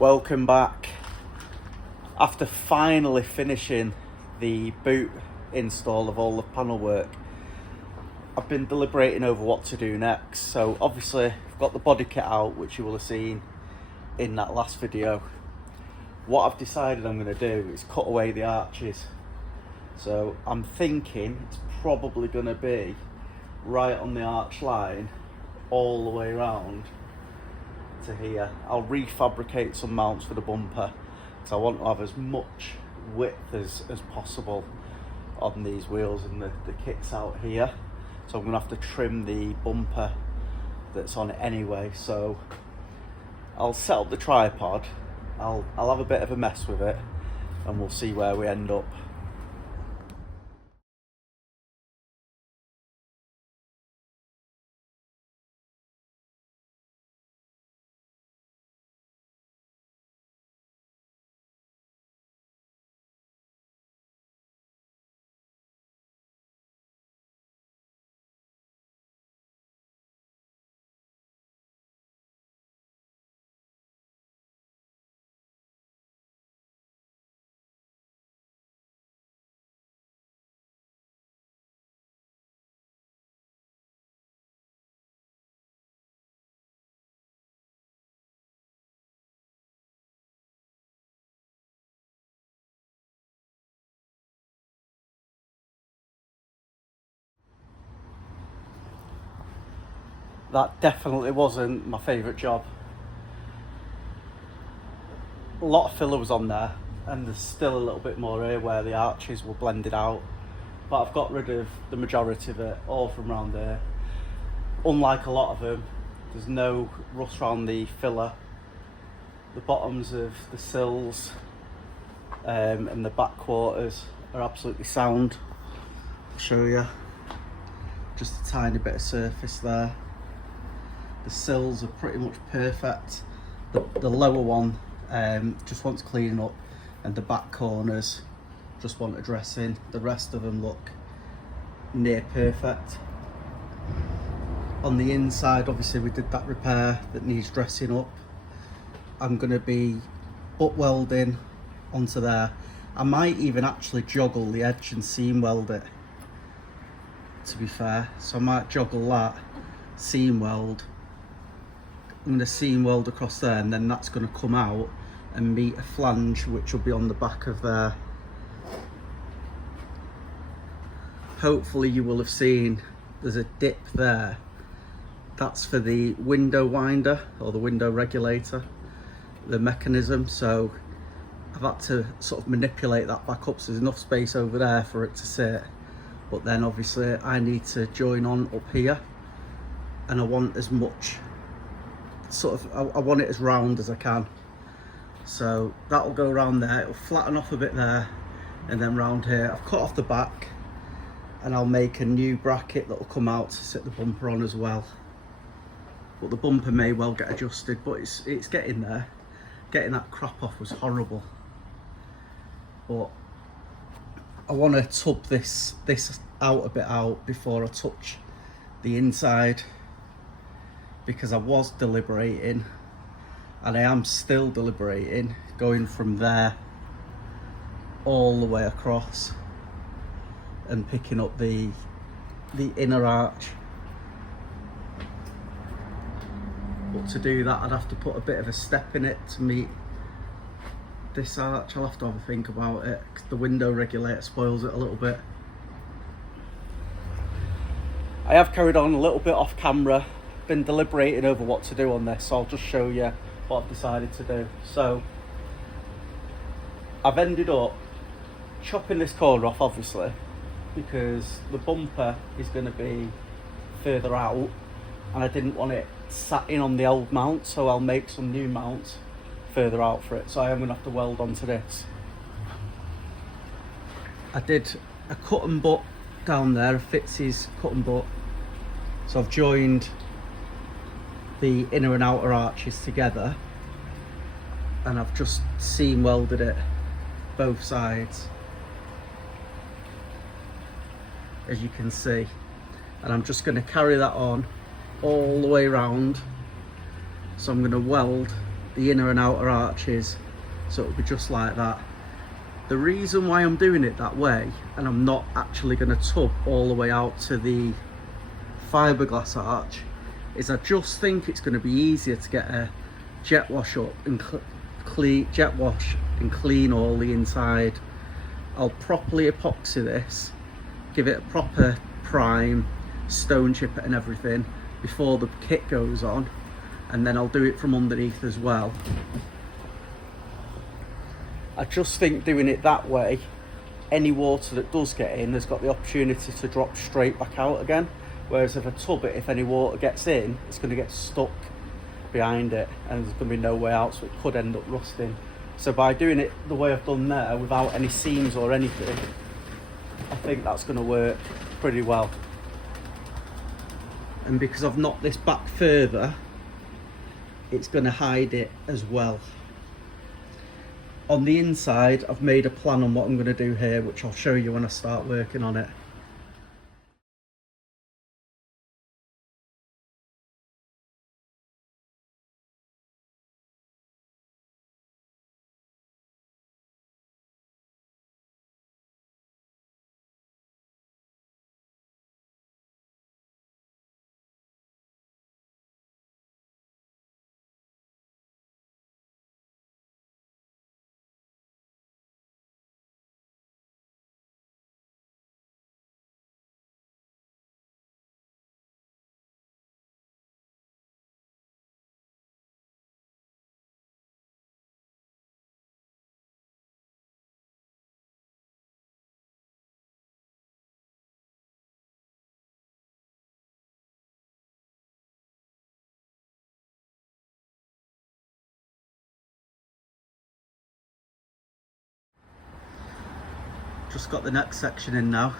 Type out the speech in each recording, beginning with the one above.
Welcome back. After finally finishing the boot install of all the panel work, I've been deliberating over what to do next. So obviously I've got the body kit out, which you will have seen in that last video. What I've decided I'm going to do is cut away the arches. So I'm thinking it's probably going to be right on the arch line all the way around to here. I'll refabricate some mounts for the bumper, so I want to have as much width as possible on these wheels, and the kit's out here, so I'm going to have to trim the bumper that's on it anyway. So I'll set up the tripod, I'll have a bit of a mess with it, and we'll see where we end up. That definitely wasn't my favourite job. A lot of filler was on there, and there's still a little bit more here where the arches were blended out, but I've got rid of the majority of it, all from around there. Unlike a lot of them, there's no rust around the filler. The bottoms of the sills and the back quarters are absolutely sound. I'll show you just a tiny bit of surface there. The sills are pretty much perfect. The lower one just wants cleaning up, and the back corners just want addressing. The rest of them look near perfect. On the inside, obviously we did that repair that needs dressing up. I'm going to be butt welding onto there. I might even actually joggle the edge and seam weld it, to be fair. So I might joggle that, seam weld. I'm going to seam weld across there, and then that's going to come out and meet a flange which will be on the back of there. Hopefully you will have seen there's a dip there. That's for the window winder or the window regulator, the mechanism. So I've had to sort of manipulate that back up so there's enough space over there for it to sit, but then obviously I need to join on up here, and I want as much sort of, I want it as round as I can. So that'll go around there, it'll flatten off a bit there, and then round here I've cut off the back, and I'll make a new bracket that'll come out to sit the bumper on as well. But the bumper may well get adjusted, but it's getting there. Getting that crap off was horrible. But I want to tub this out a bit out before I touch the inside, because I was deliberating, and I am still deliberating, going from there all the way across and picking up the inner arch. But to do that I'd have to put a bit of a step in it to meet this arch. I'll have to have a think about it, because the window regulator spoils it a little bit. I have carried on a little bit off camera, been deliberating over what to do on this, so I'll just show you what I've decided to do. So I've ended up chopping this corner off, obviously, because the bumper is going to be further out, and I didn't want it sat in on the old mount, so I'll make some new mounts further out for it. So I am going to have to weld onto this. I did a cut and butt down there, a Fitz's cut and butt, so I've joined the inner and outer arches together, and I've just seam welded it both sides, as you can see, and I'm just going to carry that on all the way around. So I'm going to weld the inner and outer arches, so it'll be just like that. The reason why I'm doing it that way, and I'm not actually going to tub all the way out to the fiberglass arch, is I just think it's going to be easier to get a jet wash up and clean all the inside. I'll properly epoxy this, give it a proper prime, stone chip it and everything before the kit goes on, and then I'll do it from underneath as well. I just think doing it that way, any water that does get in has got the opportunity to drop straight back out again, whereas if I tub it, if any water gets in, it's going to get stuck behind it and there's going to be no way out, so it could end up rusting. So by doing it the way I've done there, without any seams or anything, I think that's going to work pretty well. And because I've knocked this back further, it's going to hide it as well. On the inside, I've made a plan on what I'm going to do here, which I'll show you when I start working on it. Just got the next section in now.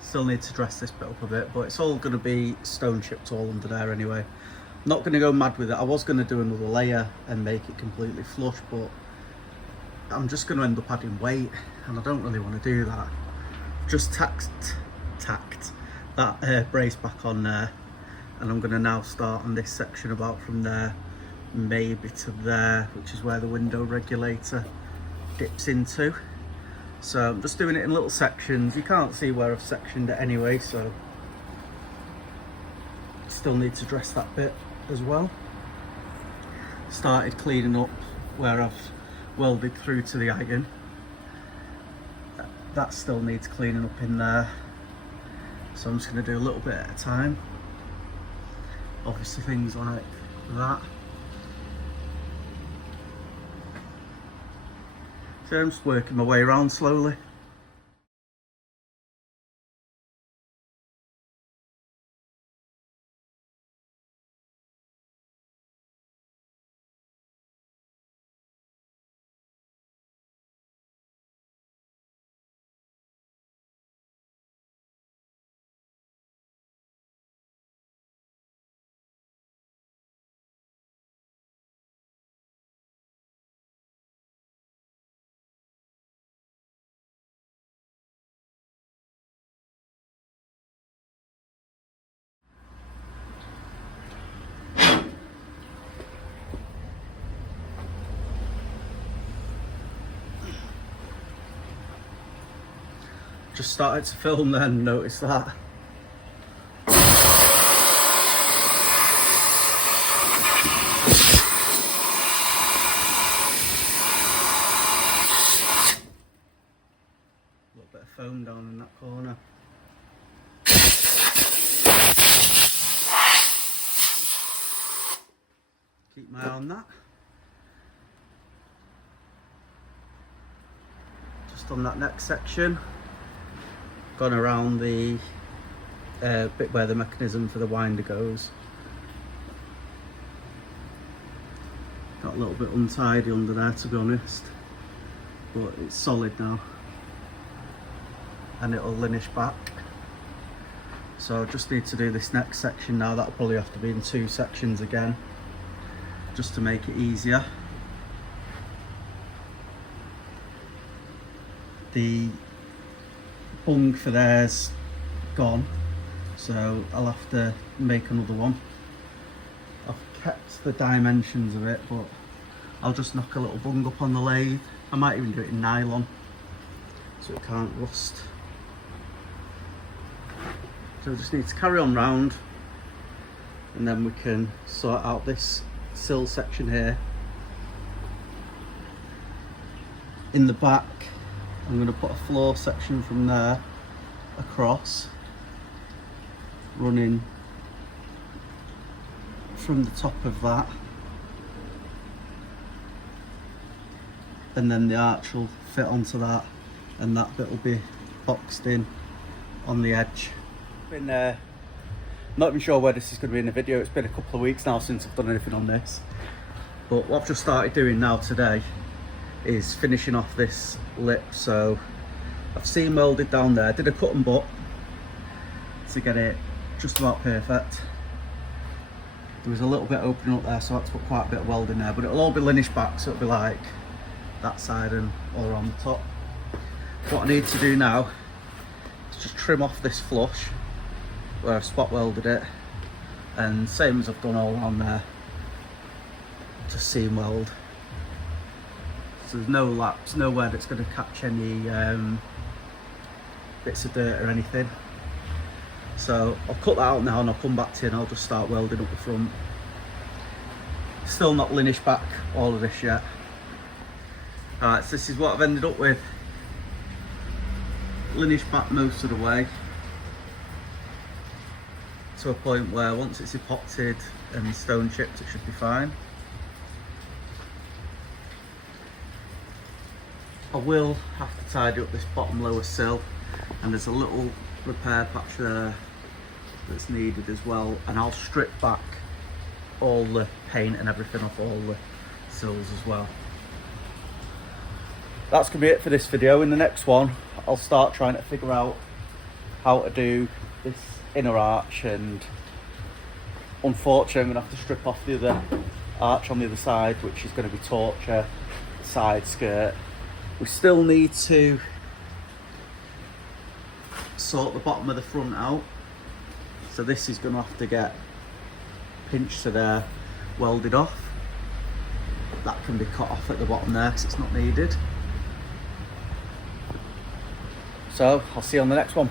Still need to dress this bit up a bit, but it's all going to be stone chipped all under there anyway. Not going to go mad with it. I was going to do another layer and make it completely flush, but I'm just going to end up adding weight, and I don't really want to do that. Just tacked that brace back on there, and I'm going to now start on this section about from there maybe to there, which is where the window regulator dips into. So I'm just doing it in little sections. You can't see where I've sectioned it anyway, so still need to dress that bit as well. Started cleaning up where I've welded through to the iron. That still needs cleaning up in there. So I'm just going to do a little bit at a time. Obviously things like that. So I'm just working my way around slowly. Just started to film then and noticed that. A little bit of foam down in that corner. Keep my eye on that. Just on that next section. Gone around the bit where the mechanism for the winder goes. Got a little bit untidy under there, to be honest, but it's solid now and it'll linish back. So I just need to do this next section now. That'll probably have to be in 2 sections again, just to make it easier. The bung for there's gone, so I'll have to make another one. I've kept the dimensions of it, but I'll just knock a little bung up on the lathe. I might even do it in nylon so it can't rust. So we just need to carry on round, and then we can sort out this sill section here. In the back, I'm going to put a floor section from there across, running from the top of that, and then the arch will fit onto that, and that bit will be boxed in on the edge. Not even sure where this is going to be in the video. It's been a couple of weeks now since I've done anything on this, but what I've just started doing now today is finishing off this lip. So I've seam welded down there, did a cut and butt to get it just about perfect. There was a little bit opening up there, so I had to put quite a bit of welding there, but it'll all be linished back, so it'll be like that side and all around the top. What I need to do now is just trim off this flush where I've spot welded it, and same as I've done all around there, just seam weld. So there's no laps, nowhere that's going to catch any bits of dirt or anything. So I'll cut that out now and I'll come back to you and I'll just start welding up the front. Still not linished back all of this yet. Alright, so this is what I've ended up with. Linished back most of the way, to a point where once it's epoxied and stone chipped it should be fine. I will have to tidy up this bottom lower sill, and there's a little repair patch there that's needed as well, and I'll strip back all the paint and everything off all the sills as well. That's going to be it for this video. In the next one I'll start trying to figure out how to do this inner arch, and unfortunately I'm going to have to strip off the other arch on the other side, which is going to be torture side skirt. We still need to sort the bottom of the front out, so this is going to have to get pinched to there, welded off. That can be cut off at the bottom there because it's not needed. So I'll see you on the next one.